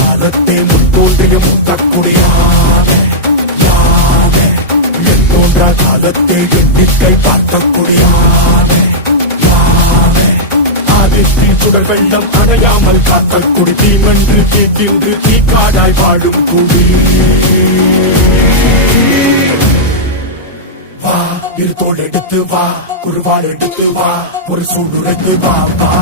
காலத்தை முன்தோன்றிய தோன்றிய முத்தக்குடியானே யானே என் தோன்றா காலத்தே எண்ணிக்கை பார்த்தக்குடியானே யானே. ஆதித்தின் சுடர் வெள்ளம் அணையாமல் காத்தல் குடி தீமன்று தீக்கின்று தீக்காடாய் வாழும் குடி. வா இரு தோள் எடுத்து வா குருவால் எடுத்து வா ஒரு சூடுரைத்து வா வா.